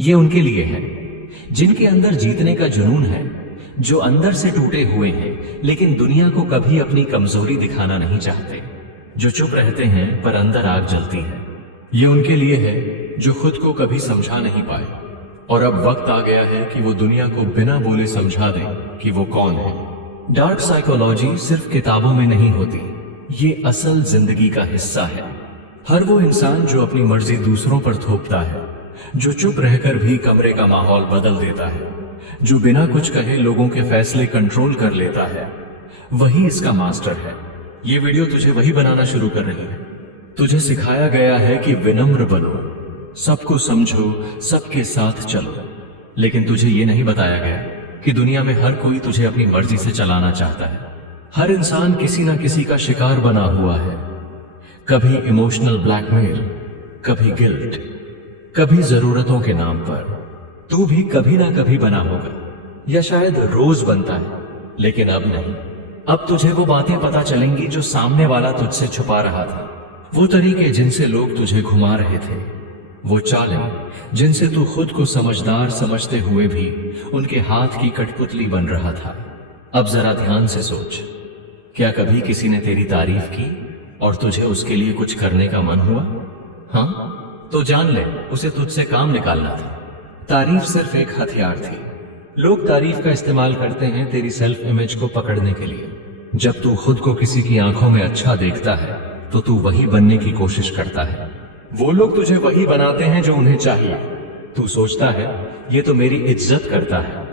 ये उनके लिए है जिनके अंदर जीतने का जुनून है, जो अंदर से टूटे हुए हैं लेकिन दुनिया को कभी अपनी कमजोरी दिखाना नहीं चाहते, जो चुप रहते हैं पर अंदर आग जलती है। ये उनके लिए है जो खुद को कभी समझा नहीं पाए और अब वक्त आ गया है कि वो दुनिया को बिना बोले समझा दें कि वो कौन है। डार्क साइकोलॉजी सिर्फ किताबों में नहीं होती, ये असल जिंदगी का हिस्सा है। हर वो इंसान जो अपनी मर्जी दूसरों पर थोपता है, जो चुप रहकर भी कमरे का माहौल बदल देता है, जो बिना कुछ कहे लोगों के फैसले कंट्रोल कर लेता है, वही इसका मास्टर है। ये वीडियो तुझे वही बनाना शुरू कर रही है। तुझे सिखाया गया है कि विनम्र बनो, सबको समझो, सबके साथ चलो, लेकिन तुझे ये नहीं बताया गया कि दुनिया में हर कोई तुझे अपनी मर्जी से चलाना चाहता है। हर इंसान किसी ना किसी का शिकार बना हुआ है, कभी इमोशनल ब्लैकमेल, कभी गिल्ट, कभी जरूरतों के नाम पर। तू भी कभी ना कभी बना होगा, या शायद रोज बनता है, लेकिन अब नहीं। अब तुझे वो बातें पता चलेंगी जो सामने वाला तुझसे छुपा रहा था, वो तरीके जिनसे लोग तुझे घुमा रहे थे, वो चालें जिनसे तू खुद को समझदार समझते हुए भी उनके हाथ की कठपुतली बन रहा था। अब जरा ध्यान से सोच, क्या कभी किसी ने तेरी तारीफ की और तुझे उसके लिए कुछ करने का मन हुआ? हाँ, तो जान ले उसे तुझसे काम निकालना था। तारीफ सिर्फ एक हथियार थी। लोग तारीफ का इस्तेमाल करते हैं तेरी सेल्फ इमेज को पकड़ने के लिए। जब तू खुद को किसी की आंखों में अच्छा देखता है तो तू वही बनने की कोशिश करता है। वो लोग तुझे वही बनाते हैं जो उन्हें चाहिए। तू सोचता है ये तो मेरी इज्जत करता है,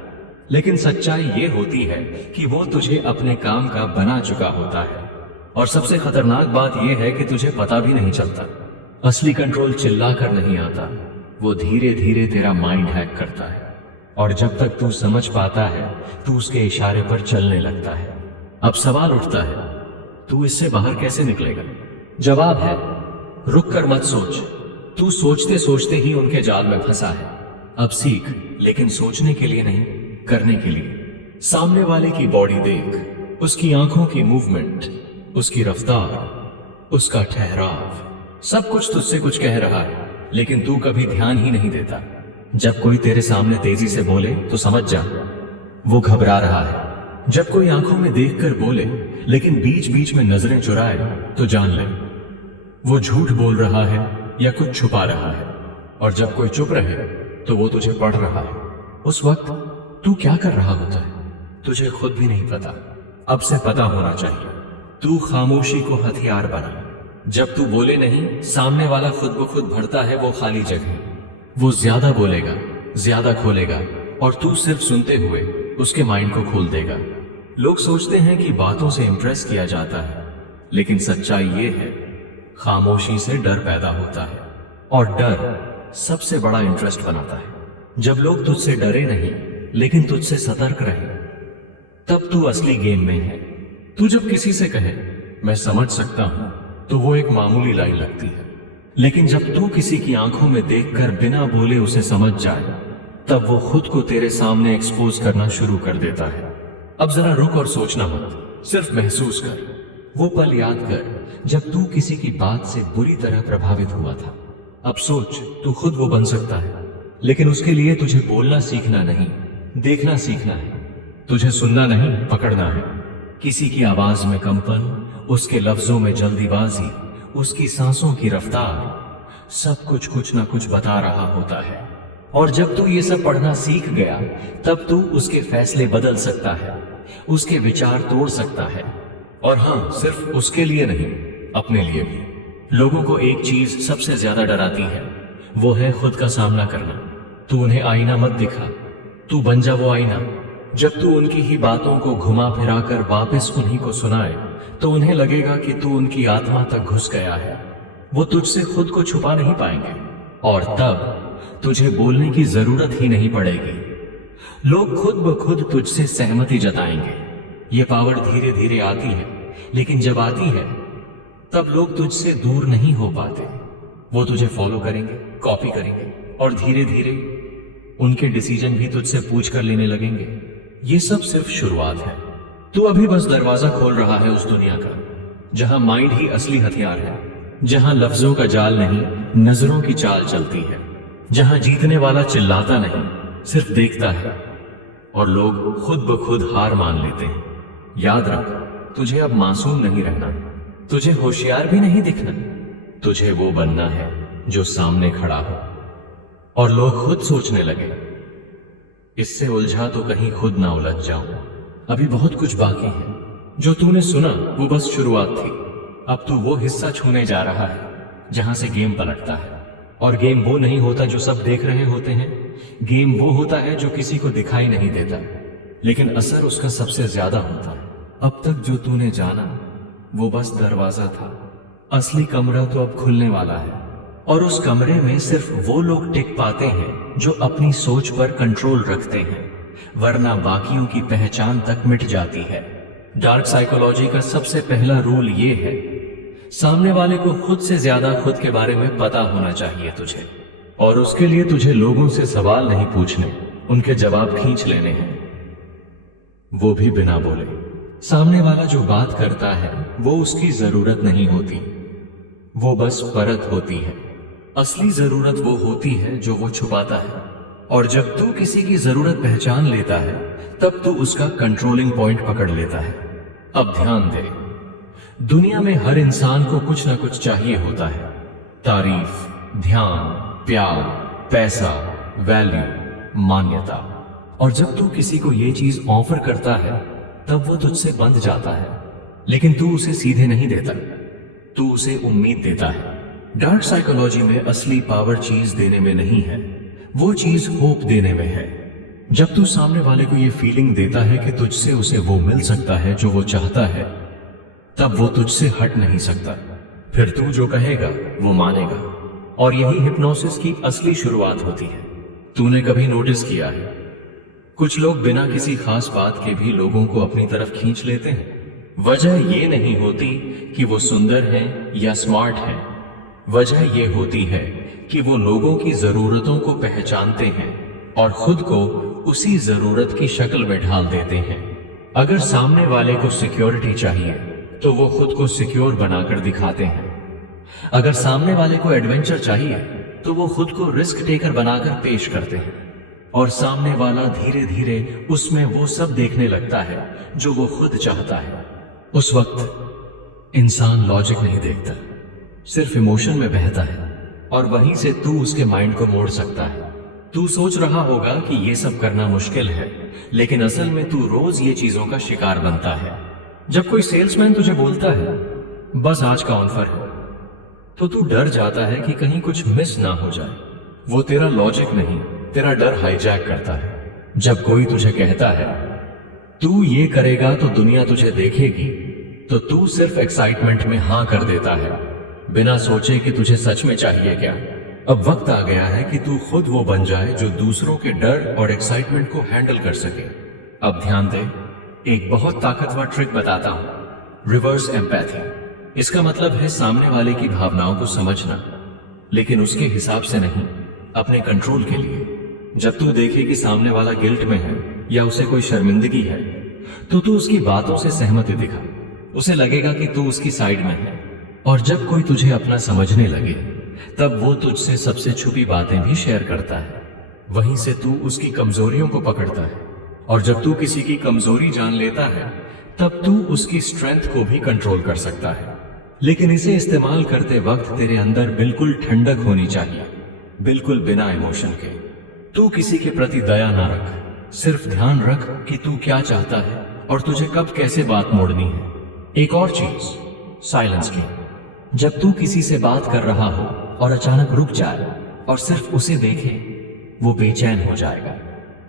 लेकिन सच्चाई ये होती है कि वो तुझे अपने काम का बना चुका होता है। और सबसे खतरनाक बात यह है कि तुझे पता भी नहीं चलता। असली कंट्रोल चिल्ला कर नहीं आता, वो धीरे धीरे तेरा माइंड हैक करता है, और जब तक तू समझ पाता है तू उसके इशारे पर चलने लगता है। अब सवाल उठता है, तू इससे बाहर कैसे निकलेगा? जवाब है, रुक कर मत सोच। तू सोचते सोचते ही उनके जाल में फंसा है। अब सीख, लेकिन सोचने के लिए नहीं, करने के लिए। सामने वाले की बॉडी देख, उसकी आंखों की मूवमेंट, उसकी रफ्तार, उसका ठहराव, सब कुछ तुझसे कुछ कह रहा है, लेकिन तू कभी ध्यान ही नहीं देता। जब कोई तेरे सामने तेजी से बोले तो समझ जा, वो घबरा रहा है। जब कोई आंखों में देखकर बोले लेकिन बीच बीच में नजरें चुराए तो जान ले, वो झूठ बोल रहा है या कुछ छुपा रहा है। और जब कोई चुप रहे तो वो तुझे पढ़ रहा है। उस वक्त तू क्या कर रहा होता है तुझे खुद भी नहीं पता। अब से पता होना चाहिए। तू खामोशी को हथियार बना। जब तू बोले नहीं, सामने वाला खुद ब खुद भरता है वो खाली जगह। वो ज्यादा बोलेगा, ज्यादा खोलेगा, और तू सिर्फ सुनते हुए उसके माइंड को खोल देगा। लोग सोचते हैं कि बातों से इंप्रेस किया जाता है, लेकिन सच्चाई ये है, खामोशी से डर पैदा होता है, और डर सबसे बड़ा इंटरेस्ट बनाता है। जब लोग तुझसे डरे नहीं लेकिन तुझसे सतर्क रहे, तब तू असली गेम में है। तू जब किसी से कहे मैं समझ सकता हूं, तो वो एक मामूली लाइन लगती है, लेकिन जब तू किसी की आंखों में देखकर बिना बोले उसे समझ जाए, तब वो खुद को तेरे सामने एक्सपोज करना शुरू कर देता है। अब जरा रुक और सोचना मत, सिर्फ महसूस कर। वो पल याद कर जब तू किसी की बात से बुरी तरह प्रभावित हुआ था। अब सोच, तू खुद वो बन सकता है, लेकिन उसके लिए तुझे बोलना सीखना नहीं, देखना सीखना है। तुझे सुनना नहीं, पकड़ना है। किसी की आवाज में कंपन, उसके लफ्जों में जल्दीबाजी, उसकी सांसों की रफ्तार, सब कुछ ना कुछ बता रहा होता है। और जब तू ये सब पढ़ना सीख गया, तब तू उसके फैसले बदल सकता है, उसके विचार तोड़ सकता है। और हाँ, सिर्फ उसके लिए नहीं, अपने लिए भी। लोगों को एक चीज सबसे ज्यादा डराती है, वो है खुद का सामना करना। तू उन्हें आईना मत दिखा, तू बन जा वो आईना। जब तू उनकी ही बातों को घुमा फिरा कर वापस उन्हीं को सुनाए, तो उन्हें लगेगा कि तू उनकी आत्मा तक घुस गया है। वो तुझसे खुद को छुपा नहीं पाएंगे, और तब तुझे बोलने की जरूरत ही नहीं पड़ेगी। लोग खुद ब खुद तुझसे सहमति जताएंगे। ये पावर धीरे धीरे आती है, लेकिन जब आती है तब लोग तुझसे दूर नहीं हो पाते। वो तुझे फॉलो करेंगे, कॉपी करेंगे, और धीरे धीरे उनके डिसीजन भी तुझसे पूछ कर लेने लगेंगे। ये सब सिर्फ शुरुआत है। तू अभी बस दरवाजा खोल रहा है उस दुनिया का, जहां माइंड ही असली हथियार है, जहां लफ्जों का जाल नहीं, नजरों की चाल चलती है। जहां जीतने वाला चिल्लाता नहीं, सिर्फ देखता है और लोग खुद ब खुद हार मान लेते हैं। याद रख, तुझे अब मासूम नहीं रहना, तुझे होशियार भी नहीं दिखना, तुझे वो बनना है जो सामने खड़ा हो। और लोग खुद सोचने लगे, इससे उलझा तो कहीं खुद ना उलझ जाऊं। अभी बहुत कुछ बाकी है। जो तूने सुना वो बस शुरुआत थी। अब तू वो हिस्सा छूने जा रहा है जहां से गेम पलटता है। और गेम वो नहीं होता जो सब देख रहे होते हैं। गेम वो होता है जो किसी को दिखाई नहीं देता, लेकिन असर उसका सबसे ज्यादा होता है। अब तक जो तूने जाना वो बस दरवाजा था। असली कमरा तो अब खुलने वाला है, और उस कमरे में सिर्फ वो लोग टिक पाते हैं जो अपनी सोच पर कंट्रोल रखते हैं, वरना बाकियों की पहचान तक मिट जाती है। डार्क साइकोलॉजी का सबसे पहला रूल ये है, सामने वाले को खुद से ज्यादा खुद के बारे में पता होना चाहिए तुझे। और उसके लिए तुझे लोगों से सवाल नहीं पूछने, उनके जवाब खींच लेने हैं, वो भी बिना बोले। सामने वाला जो बात करता है वो उसकी जरूरत नहीं होती, वो बस परत होती है। असली जरूरत वो होती है जो वो छुपाता है। और जब तू किसी की जरूरत पहचान लेता है तब तू उसका कंट्रोलिंग पॉइंट पकड़ लेता है। अब ध्यान दे, दुनिया में हर इंसान को कुछ ना कुछ चाहिए होता है। तारीफ, ध्यान, प्यार, पैसा, वैल्यू, मान्यता। और जब तू किसी को ये चीज ऑफर करता है तब वो तुझसे बंध जाता है, लेकिन तू उसे सीधे नहीं देता, तू उसे उम्मीद देता है। डार्क साइकोलॉजी में असली पावर चीज देने में नहीं है, वो चीज होप देने में है। जब तू सामने वाले को ये फीलिंग देता है कि तुझसे उसे वो मिल सकता है जो वो चाहता है, तब वो तुझसे हट नहीं सकता। फिर तू जो कहेगा वो मानेगा। और यही हिप्नोसिस की असली शुरुआत होती है। तूने कभी नोटिस किया है, कुछ लोग बिना किसी खास बात के भी लोगों को अपनी तरफ खींच लेते हैं। वजह ये नहीं होती कि वो सुंदर हैं या स्मार्ट हैं, वजह ये होती है कि वो लोगों की जरूरतों को पहचानते हैं और खुद को उसी जरूरत की शक्ल में ढाल देते हैं। अगर सामने वाले को सिक्योरिटी चाहिए तो वो खुद को सिक्योर बनाकर दिखाते हैं। अगर सामने वाले को एडवेंचर चाहिए तो वो खुद को रिस्क टेकर बनाकर पेश करते हैं। और सामने वाला धीरे धीरे उसमें वो सब देखने लगता है जो वो खुद चाहता है। उस वक्त इंसान लॉजिक नहीं देखता, सिर्फ इमोशन में बहता है, और वहीं से तू उसके माइंड को मोड़ सकता है। तू सोच रहा होगा कि ये सब करना मुश्किल है, लेकिन असल में तू रोज ये चीजों का शिकार बनता है। जब कोई सेल्समैन तुझे बोलता है बस आज का ऑफर है, तो तू डर जाता है कि कहीं कुछ मिस ना हो जाए। वो तेरा लॉजिक नहीं, तेरा डर हाईजैक करता है। जब कोई तुझे कहता है तू ये करेगा तो दुनिया तुझे देखेगी, तो तू सिर्फ एक्साइटमेंट में हां कर देता है, बिना सोचे कि तुझे सच में चाहिए क्या। अब वक्त आ गया है कि तू खुद वो बन जाए जो दूसरों के डर और एक्साइटमेंट को हैंडल कर सके। अब ध्यान दे, एक बहुत ताकतवर ट्रिक बताता हूं, रिवर्स एम्पैथी। इसका मतलब है सामने वाले की भावनाओं को समझना, लेकिन उसके हिसाब से नहीं, अपने कंट्रोल के लिए। जब तू देखे कि सामने वाला गिल्ट में है या उसे कोई शर्मिंदगी है, तो तू उसकी बातों से सहमति दिखा। उसे लगेगा कि तू उसकी साइड में है। और जब कोई तुझे अपना समझने लगे तब वो तुझसे सबसे छुपी बातें भी शेयर करता है। वहीं से तू उसकी कमजोरियों को पकड़ता है। और जब तू किसी की कमजोरी जान लेता है तब तू उसकी स्ट्रेंथ को भी कंट्रोल कर सकता है। लेकिन इसे इस्तेमाल करते वक्त तेरे अंदर बिल्कुल ठंडक होनी चाहिए, बिल्कुल बिना इमोशन के। तू किसी के प्रति दया ना रख, सिर्फ ध्यान रख कि तू क्या चाहता है और तुझे कब कैसे बात मोड़नी है। एक और चीज, साइलेंस की। जब तू किसी से बात कर रहा हो और अचानक रुक जाए और सिर्फ उसे देखे, वो बेचैन हो जाएगा।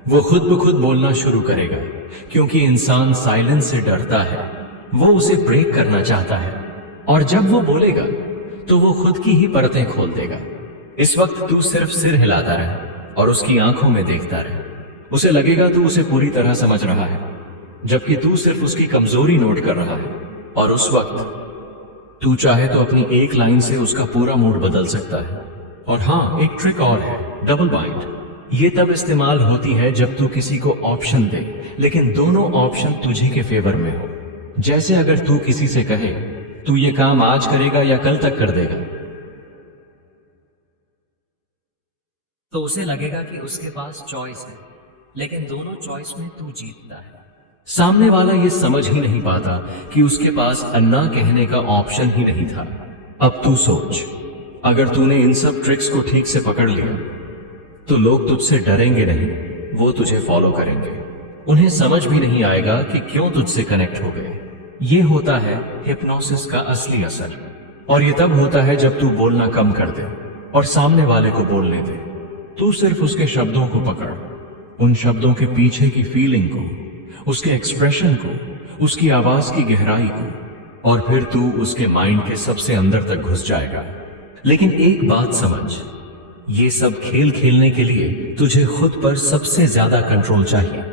वो खुद ब खुद बोलना शुरू करेगा, क्योंकि इंसान साइलेंस से डरता है। वो उसे ब्रेक करना चाहता है, और जब वो बोलेगा तो वो खुद की ही परतें खोल देगा। इस वक्त तू सिर्फ सिर हिलाता रहे और उसकी आंखों में देखता रहे। उसे लगेगा तू उसे पूरी तरह समझ रहा है, जबकि तू सिर्फ उसकी कमजोरी नोट कर रहा है। और उस वक्त तू चाहे तो अपनी एक लाइन से उसका पूरा मूड बदल सकता है। और हाँ, एक ट्रिक और है, डबल बाइंड। ये तब इस्तेमाल होती है जब तू किसी को ऑप्शन दे, लेकिन दोनों ऑप्शन तुझे के फेवर में हो। जैसे अगर तू किसी से कहे तू ये काम आज करेगा या कल तक कर देगा, तो उसे लगेगा कि उसके पास चॉइस है, लेकिन दोनों चॉइस में तू जीतता है। सामने वाला ये समझ ही नहीं पाता कि उसके पास अन्ना कहने का ऑप्शन ही नहीं था। अब तू सोच, अगर तूने इन सब ट्रिक्स को ठीक से पकड़ लिया तो लोग तुझसे डरेंगे नहीं, वो तुझे फॉलो करेंगे। उन्हें समझ भी नहीं आएगा कि क्यों तुझसे कनेक्ट हो गए। ये होता है हिप्नोसिस का असली असर। और ये तब होता है जब तू बोलना कम कर दे और सामने वाले को बोलने दे। तू सिर्फ उसके शब्दों को पकड़, उन शब्दों के पीछे की फीलिंग को, उसके एक्सप्रेशन को, उसकी आवाज की गहराई को, और फिर तू उसके माइंड के सबसे अंदर तक घुस जाएगा। लेकिन एक बात समझ, ये सब खेल खेलने के लिए तुझे खुद पर सबसे ज्यादा कंट्रोल चाहिए।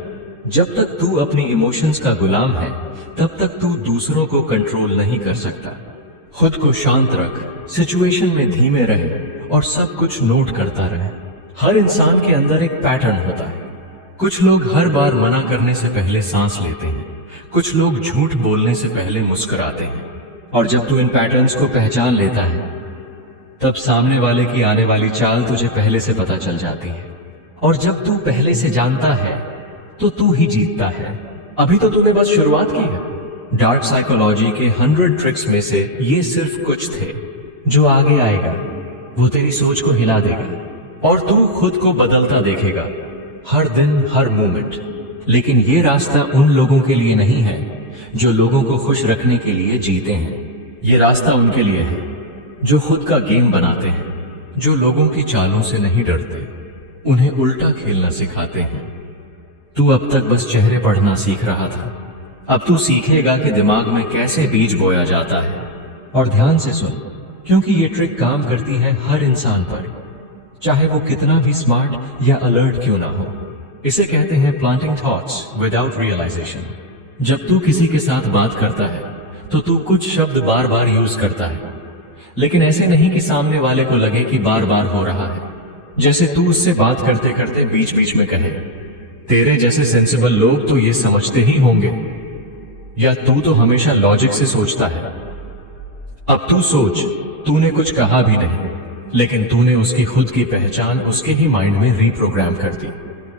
जब तक तू अपनी इमोशंस का गुलाम है, तब तक तू दूसरों को कंट्रोल नहीं कर सकता। खुद को शांत रख, सिचुएशन में धीमे रहे और सब कुछ नोट करता रहे। हर इंसान के अंदर एक पैटर्न होता है। कुछ लोग हर बार मना करने से पहले सांस लेते हैं, कुछ लोग झूठ बोलने से पहले मुस्कुराते हैं। और जब तू इन पैटर्न्स को पहचान लेता है, तब सामने वाले की आने वाली चाल तुझे पहले से पता चल जाती है। और जब तू पहले से जानता है तो तू ही जीतता है। अभी तो तूने बस शुरुआत की है। डार्क साइकोलॉजी के 100 ट्रिक्स में से ये सिर्फ कुछ थे। जो आगे आएगा वो तेरी सोच को हिला देगा और तू खुद को बदलता देखेगा, हर दिन, हर मोमेंट। लेकिन ये रास्ता उन लोगों के लिए नहीं है जो लोगों को खुश रखने के लिए जीते हैं। ये रास्ता उनके लिए है जो खुद का गेम बनाते हैं, जो लोगों की चालों से नहीं डरते, उन्हें उल्टा खेलना सिखाते हैं। तू अब तक बस चेहरे पढ़ना सीख रहा था, अब तू सीखेगा कि दिमाग में कैसे बीज बोया जाता है। और ध्यान से सुन, क्योंकि ये ट्रिक काम करती है हर इंसान पर, चाहे वो कितना भी स्मार्ट या अलर्ट क्यों ना हो। इसे कहते हैं प्लांटिंग थॉट्स विदाउट रियलाइजेशन। जब तू किसी के साथ बात करता है तो तू कुछ शब्द बार बार यूज करता है, लेकिन ऐसे नहीं कि सामने वाले को लगे कि बार बार हो रहा है। जैसे तू उससे बात करते करते बीच बीच में कहे, तेरे जैसे सेंसिबल लोग तो ये समझते ही होंगे, या तू तो हमेशा लॉजिक से सोचता है। अब तू सोच, तूने कुछ कहा भी नहीं, लेकिन तूने उसकी खुद की पहचान उसके ही माइंड में रीप्रोग्राम कर दी।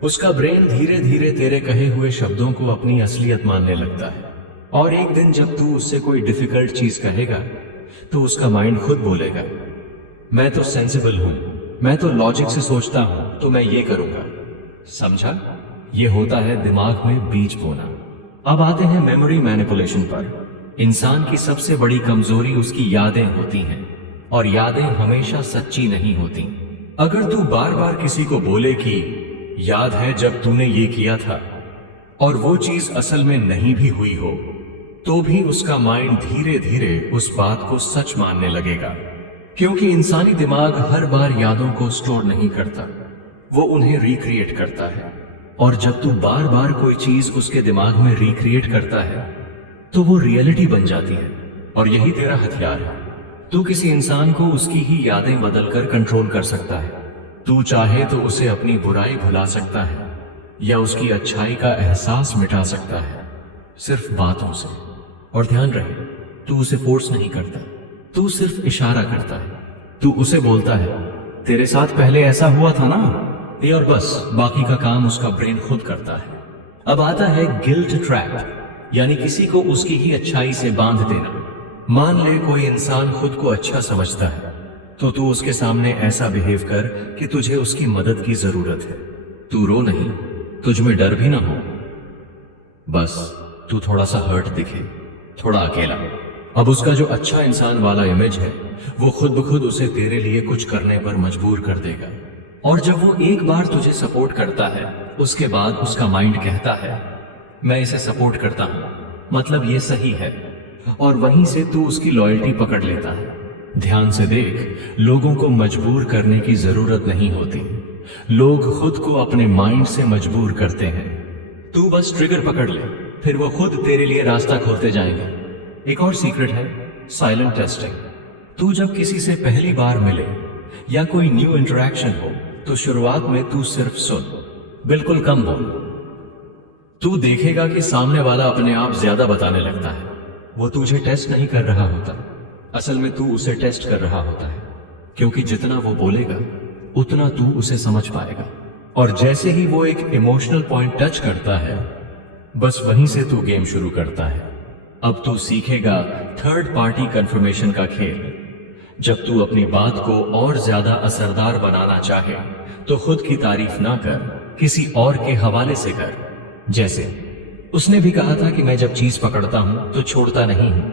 उसका ब्रेन धीरे धीरे तेरे कहे हुए शब्दों को अपनी असलियत मानने लगता है। और एक दिन जब तू उससे कोई डिफिकल्ट चीज कहेगा तो उसका माइंड खुद बोलेगा, मैं तो सेंसिबल हूं, मैं तो लॉजिक से सोचता हूं, तो मैं ये करूंगा। समझा? ये होता है दिमाग में बीज बोना। अब आते हैं मेमोरी मैनिपुलेशन पर। इंसान की सबसे बड़ी कमजोरी उसकी यादें होती हैं, और यादें हमेशा सच्ची नहीं होती। अगर तू बार बार किसी को बोले कि याद है जब तूने ये किया था, और वो चीज असल में नहीं भी हुई हो, तो भी उसका माइंड धीरे धीरे उस बात को सच मानने लगेगा। क्योंकि इंसानी दिमाग हर बार यादों को स्टोर नहीं करता, वो उन्हें रिक्रिएट करता है। और जब तू बार बार कोई चीज उसके दिमाग में रिक्रिएट करता है तो वो रियलिटी बन जाती है। और यही तेरा हथियार है। तू किसी इंसान को उसकी ही यादें बदलकर कंट्रोल कर सकता है। तू चाहे तो उसे अपनी बुराई भुला सकता है या उसकी अच्छाई का एहसास मिटा सकता है, सिर्फ बातों से। और ध्यान रहे, तू उसे फोर्स नहीं करता, तू सिर्फ इशारा करता है। तू उसे बोलता है, तेरे साथ पहले ऐसा हुआ था ना, ये, और बस बाकी का काम उसका ब्रेन खुद करता है। अब आता है गिल्ट ट्रैप, यानी किसी को उसकी ही अच्छाई से बांध देना। मान ले कोई इंसान खुद को अच्छा समझता है, तो तू उसके सामने ऐसा बिहेव कर कि तुझे उसकी मदद की जरूरत है। तू रो नहीं, तुझ में डर भी ना हो, बस तू थोड़ा सा हर्ट दिखे, थोड़ा अकेला। अब उसका जो अच्छा इंसान वाला इमेज है, वो खुद ब खुद उसे तेरे लिए कुछ करने पर मजबूर कर देगा। और जब वो एक बार तुझे सपोर्ट करता है, उसके बाद उसका माइंड कहता है, मैं इसे सपोर्ट करता हूं, मतलब ये सही है। और वहीं से तू उसकी लॉयल्टी पकड़ लेता है। ध्यान से देख, लोगों को मजबूर करने की जरूरत नहीं होती, लोग खुद को अपने माइंड से मजबूर करते हैं। तू बस ट्रिगर पकड़ ले, फिर वो खुद तेरे लिए रास्ता खोलते जाएंगे। एक और सीक्रेट है, साइलेंट टेस्टिंग। तू जब किसी से पहली बार मिले या कोई न्यू इंटरेक्शन हो, तो शुरुआत में तू सिर्फ सुन, बिल्कुल कम बोल। तू देखेगा कि सामने वाला अपने आप ज्यादा बताने लगता है। वो तुझे टेस्ट नहीं कर रहा होता, असल में तू उसे टेस्ट कर रहा होता है। क्योंकि जितना वो बोलेगा उतना तू उसे समझ पाएगा। और जैसे ही वो एक इमोशनल पॉइंट टच करता है, बस वहीं से तू गेम शुरू करता है। अब तू सीखेगा थर्ड पार्टी कंफर्मेशन का खेल। जब तू अपनी बात को और ज्यादा असरदार बनाना चाहे तो खुद की तारीफ ना कर, किसी और के हवाले से कर। जैसे उसने भी कहा था कि मैं जब चीज पकड़ता हूं तो छोड़ता नहीं हूं।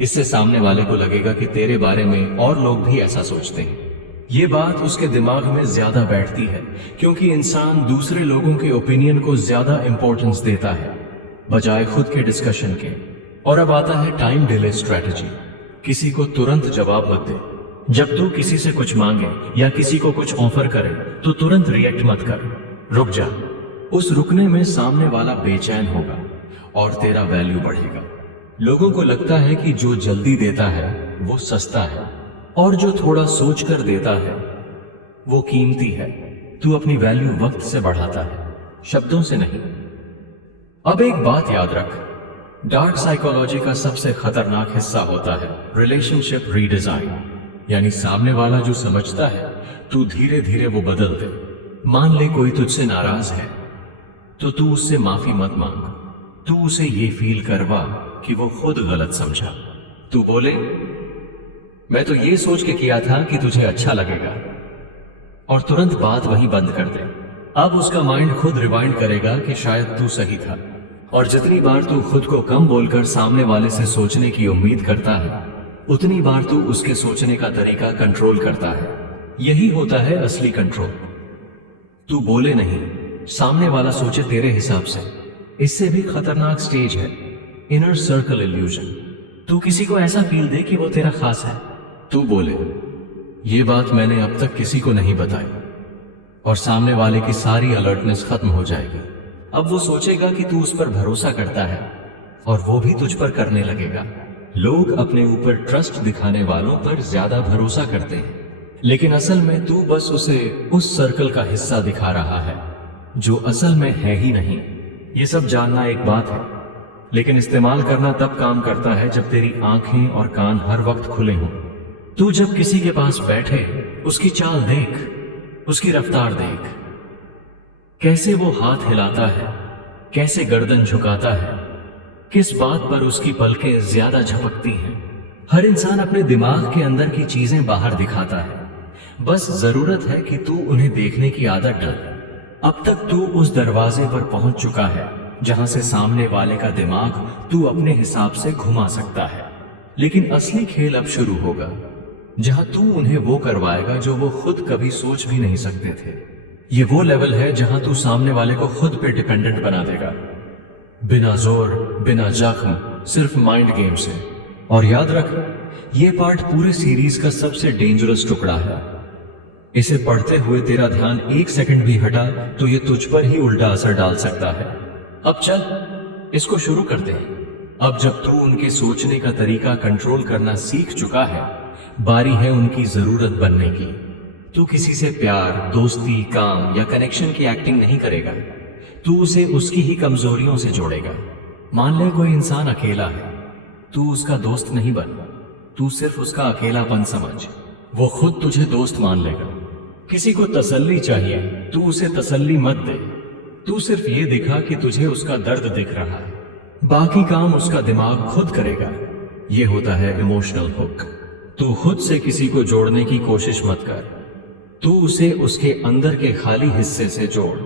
इससे सामने वाले को लगेगा कि तेरे बारे में और लोग भी ऐसा सोचते हैं। ये बात उसके दिमाग में ज्यादा बैठती है क्योंकि इंसान दूसरे लोगों के ओपिनियन को ज्यादा इंपॉर्टेंस देता है बजाय खुद के डिस्कशन के। और अब आता है टाइम डिले स्ट्रेटजी। किसी को तुरंत जवाब मत दे। जब तू किसी से कुछ मांगे या किसी को कुछ ऑफर करे तो तुरंत रिएक्ट मत कर, रुक जा। उस रुकने में सामने वाला बेचैन होगा और तेरा वैल्यू बढ़ेगा। लोगों को लगता है कि जो जल्दी देता है वो सस्ता है और जो थोड़ा सोच कर देता है वो कीमती है। तू अपनी वैल्यू वक्त से बढ़ाता है, शब्दों से नहीं। अब एक बात याद रख, डार्क साइकोलॉजी का सबसे खतरनाक हिस्सा होता है रिलेशनशिप रीडिजाइन। यानी सामने वाला जो समझता है तू धीरे धीरे वो बदल दे। मान ले कोई तुझसे नाराज है तो तू उससे माफी मत मांग, तू उसे ये फील करवा कि वो खुद गलत समझा। तू बोले, मैं तो ये सोच के किया था कि तुझे अच्छा लगेगा, और तुरंत बात वहीं बंद कर दे। अब उसका माइंड खुद रिवाइंड करेगा कि शायद तू सही था। और जितनी बार तू खुद को कम बोलकर सामने वाले से सोचने की उम्मीद करता है, उतनी बार तू उसके सोचने का तरीका कंट्रोल करता है। यही होता है असली कंट्रोल। तू बोले नहीं, सामने वाला सोचे तेरे हिसाब से। इससे भी खतरनाक स्टेज है इनर सर्कल इल्यूजन। तू किसी को ऐसा फील दे कि वो तेरा खास है। तू बोले, ये बात मैंने अब तक किसी को नहीं बताई, और सामने वाले की सारी अलर्टनेस खत्म हो जाएगी। अब वो सोचेगा कि तू उस पर भरोसा करता है और वो भी तुझ पर करने लगेगा। लोग अपने ऊपर ट्रस्ट दिखाने वालों पर ज्यादा भरोसा करते हैं, लेकिन असल में तू बस उसे उस सर्कल का हिस्सा दिखा रहा है जो असल में है ही नहीं। ये सब जानना एक बात है, लेकिन इस्तेमाल करना तब काम करता है जब तेरी आंखें और कान हर वक्त खुले हों। तू जब किसी के पास बैठे उसकी चाल देख, उसकी रफ्तार देख, कैसे वो हाथ हिलाता है, कैसे गर्दन झुकाता है, किस बात पर उसकी पलकें ज्यादा झपकती हैं। हर इंसान अपने दिमाग के अंदर की चीजें बाहर दिखाता है, बस जरूरत है कि तू उन्हें देखने की आदत डाल। अब तक तू उस दरवाजे पर पहुंच चुका है जहां से सामने वाले का दिमाग तू अपने हिसाब से घुमा सकता है, लेकिन असली खेल अब शुरू होगा जहां तू उन्हें वो करवाएगा जो वो खुद कभी सोच भी नहीं सकते थे। ये वो लेवल है जहां तू सामने वाले को खुद पे डिपेंडेंट बना देगा, बिना जोर, बिना जख्म, सिर्फ माइंड गेम से। और याद रख, ये पार्ट पूरे सीरीज का सबसे डेंजरस टुकड़ा है। इसे पढ़ते हुए तेरा ध्यान एक सेकंड भी हटा तो ये तुझ पर ही उल्टा असर डाल सकता है। अब चल इसको शुरू करते हैं। अब जब तू उनके सोचने का तरीका कंट्रोल करना सीख चुका है, बारी है उनकी जरूरत बनने की। तू किसी से प्यार, दोस्ती, काम या कनेक्शन की एक्टिंग नहीं करेगा, तू उसे उसकी ही कमजोरियों से जोड़ेगा। मान ले कोई इंसान अकेला है, तू उसका दोस्त नहीं बन, तू सिर्फ उसका अकेलापन समझ, वो खुद तुझे दोस्त मान लेगा। किसी को तसल्ली चाहिए, तू उसे तसल्ली मत दे, तू सिर्फ ये दिखा कि तुझे उसका दर्द दिख रहा है, बाकी काम उसका दिमाग खुद करेगा। ये होता है इमोशनल हुक। तू खुद से किसी को जोड़ने की कोशिश मत कर, तू उसे उसके अंदर के खाली हिस्से से जोड़,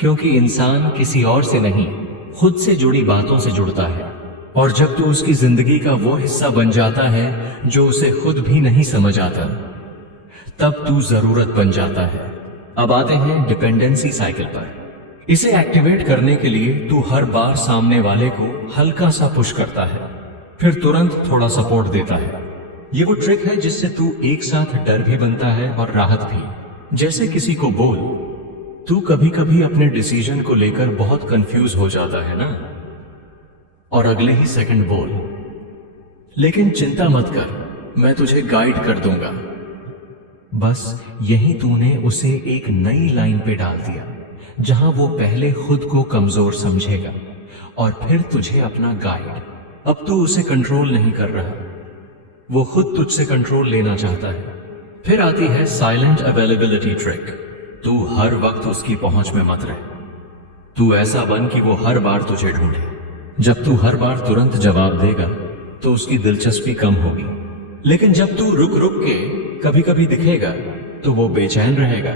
क्योंकि इंसान किसी और से नहीं, खुद से जुड़ी बातों से जुड़ता है। और जब तू उसकी जिंदगी का वो हिस्सा बन जाता है जो उसे खुद भी नहीं समझ आता, तब तू जरूरत बन जाता है। अब आते हैं डिपेंडेंसी साइकिल पर। इसे एक्टिवेट करने के लिए तू हर बार सामने वाले को हल्का सा पुश करता है, फिर तुरंत थोड़ा सपोर्ट देता है। ये वो ट्रिक है जिससे तू एक साथ डर भी बनता है और राहत भी। जैसे किसी को बोल, तू कभी कभी अपने डिसीजन को लेकर बहुत कंफ्यूज हो जाता है ना, और अगले ही सेकंड बोल, लेकिन चिंता मत कर, मैं तुझे गाइड कर दूंगा। बस यही तूने उसे एक नई लाइन पे डाल दिया जहां वो पहले खुद को कमजोर समझेगा और फिर तुझे अपना गाइड। अब तू उसे कंट्रोल नहीं कर रहा, वो खुद तुझसे कंट्रोल लेना चाहता है। फिर आती है साइलेंट अवेलेबिलिटी ट्रिक। तू हर वक्त उसकी पहुंच में मत रह। तू ऐसा बन कि वो हर बार तुझे ढूंढे। जब तू हर बार तुरंत जवाब देगा तो उसकी दिलचस्पी कम होगी, लेकिन जब तू रुक रुक के कभी कभी दिखेगा तो वो बेचैन रहेगा।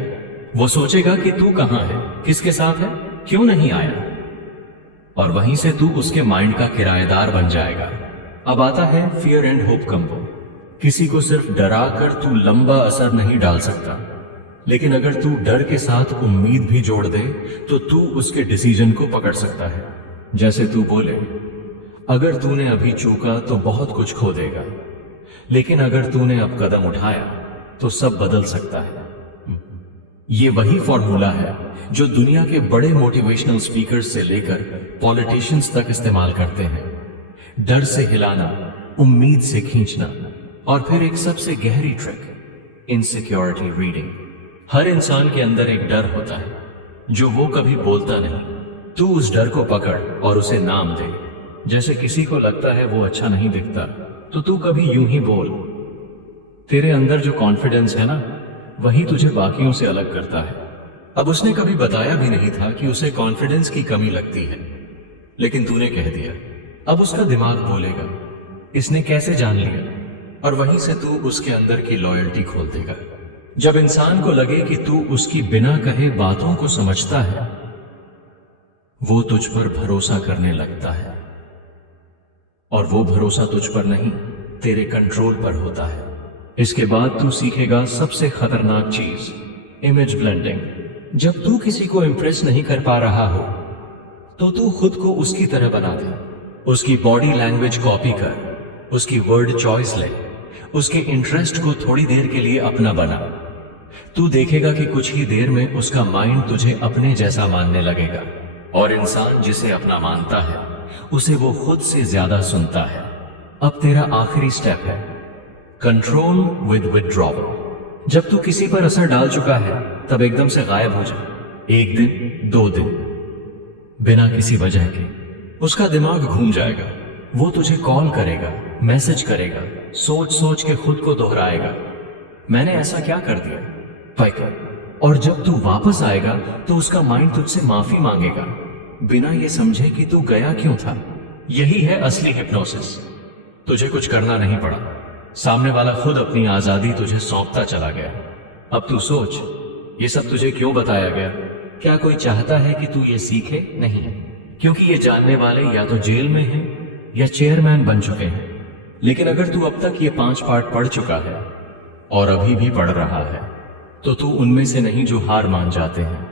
वो सोचेगा कि तू कहां है, किसके साथ है, क्यों नहीं आया, और वहीं से तू उसके माइंड का किराएदार बन जाएगा। अब आता है फियर एंड होप कंबो। किसी को सिर्फ डरा कर तू लंबा असर नहीं डाल सकता, लेकिन अगर तू डर के साथ उम्मीद भी जोड़ दे तो तू उसके डिसीजन को पकड़ सकता है। जैसे तू बोले, अगर तूने अभी चूका तो बहुत कुछ खो देगा, लेकिन अगर तूने अब कदम उठाया तो सब बदल सकता है। ये वही फॉर्मूला है जो दुनिया के बड़े मोटिवेशनल स्पीकर्स से लेकर पॉलिटिशियंस तक इस्तेमाल करते हैं। डर से हिलाना, उम्मीद से खींचना, और फिर एक सबसे गहरी ट्रिक, इनसिक्योरिटी रीडिंग। हर इंसान के अंदर एक डर होता है जो वो कभी बोलता नहीं। तू उस डर को पकड़ और उसे नाम दे। जैसे किसी को लगता है वो अच्छा नहीं दिखता, तो तू कभी यूं ही बोल, तेरे अंदर जो कॉन्फिडेंस है ना, वही तुझे बाकियों से अलग करता है। अब उसने कभी बताया भी नहीं था कि उसे कॉन्फिडेंस की कमी लगती है, लेकिन तूने कह दिया। अब उसका दिमाग बोलेगा, इसने कैसे जान लिया, और वहीं से तू उसके अंदर की लॉयल्टी खोल देगा। जब इंसान को लगे कि तू उसकी बिना कहे बातों को समझता है, वो तुझ पर भरोसा करने लगता है, और वो भरोसा तुझ पर नहीं, तेरे कंट्रोल पर होता है। इसके बाद तू सीखेगा सबसे खतरनाक चीज, इमेज ब्लेंडिंग। जब तू किसी को इंप्रेस नहीं कर पा रहा हो तो तू खुद को उसकी तरह बना दे। उसकी बॉडी लैंग्वेज कॉपी कर, उसकी वर्ड चॉइस ले, उसके इंटरेस्ट को थोड़ी देर के लिए अपना बना। तू देखेगा कि कुछ ही देर में उसका माइंड तुझे अपने जैसा मानने लगेगा, और इंसान जिसे अपना मानता है उसे वो खुद से ज्यादा सुनता है। अब तेरा आखिरी स्टेप है कंट्रोल विद विथड्रॉवल। जब तू किसी पर असर डाल चुका है तब एकदम से गायब हो जा। 1 दिन, 2 दिन, बिना किसी वजह के। उसका दिमाग घूम जाएगा। वो तुझे कॉल करेगा, मैसेज करेगा, सोच सोच के खुद को दोहराएगा, मैंने ऐसा क्या कर दिया, फाइकर। और जब तू वापस आएगा तो उसका माइंड तुझसे माफी मांगेगा, बिना ये समझे कि तू गया क्यों था। यही है असली हिप्नोसिस। तुझे कुछ करना नहीं पड़ा, सामने वाला खुद अपनी आजादी तुझे सौंपता चला गया। अब तू सोच, ये सब तुझे क्यों बताया गया? क्या कोई चाहता है कि तू ये सीखे? नहीं, क्योंकि ये जानने वाले या तो जेल में हैं या चेयरमैन बन चुके हैं। लेकिन अगर तू अब तक ये 5 पार्ट पढ़ चुका है और अभी भी पढ़ रहा है, तो तू उनमें से नहीं जो हार मान जाते हैं।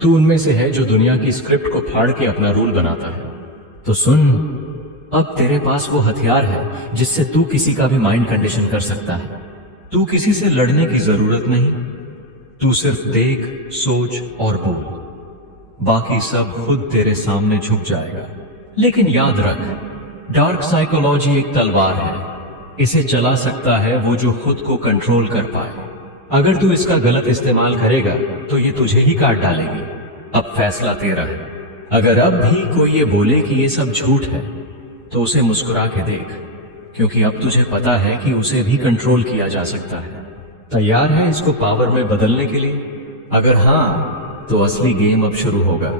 तू उनमें से है जो दुनिया की स्क्रिप्ट को फाड़ के अपना रूल बनाता है। तो सुन, अब तेरे पास वो हथियार है जिससे तू किसी का भी माइंड कंडीशन कर सकता है। तू किसी से लड़ने की जरूरत नहीं, तू सिर्फ देख, सोच और बोल, बाकी सब खुद तेरे सामने झुक जाएगा। लेकिन याद रख, डार्क साइकोलॉजी एक तलवार है, इसे चला सकता है वो जो खुद को कंट्रोल कर पाए। अगर तू इसका गलत इस्तेमाल करेगा तो ये तुझे ही काट डालेगी। अब फैसला तेरा है। अगर अब भी कोई ये बोले कि ये सब झूठ है तो उसे मुस्कुरा के देख, क्योंकि अब तुझे पता है कि उसे भी कंट्रोल किया जा सकता है। तैयार है इसको पावर में बदलने के लिए? अगर हाँ, तो असली गेम अब शुरू होगा।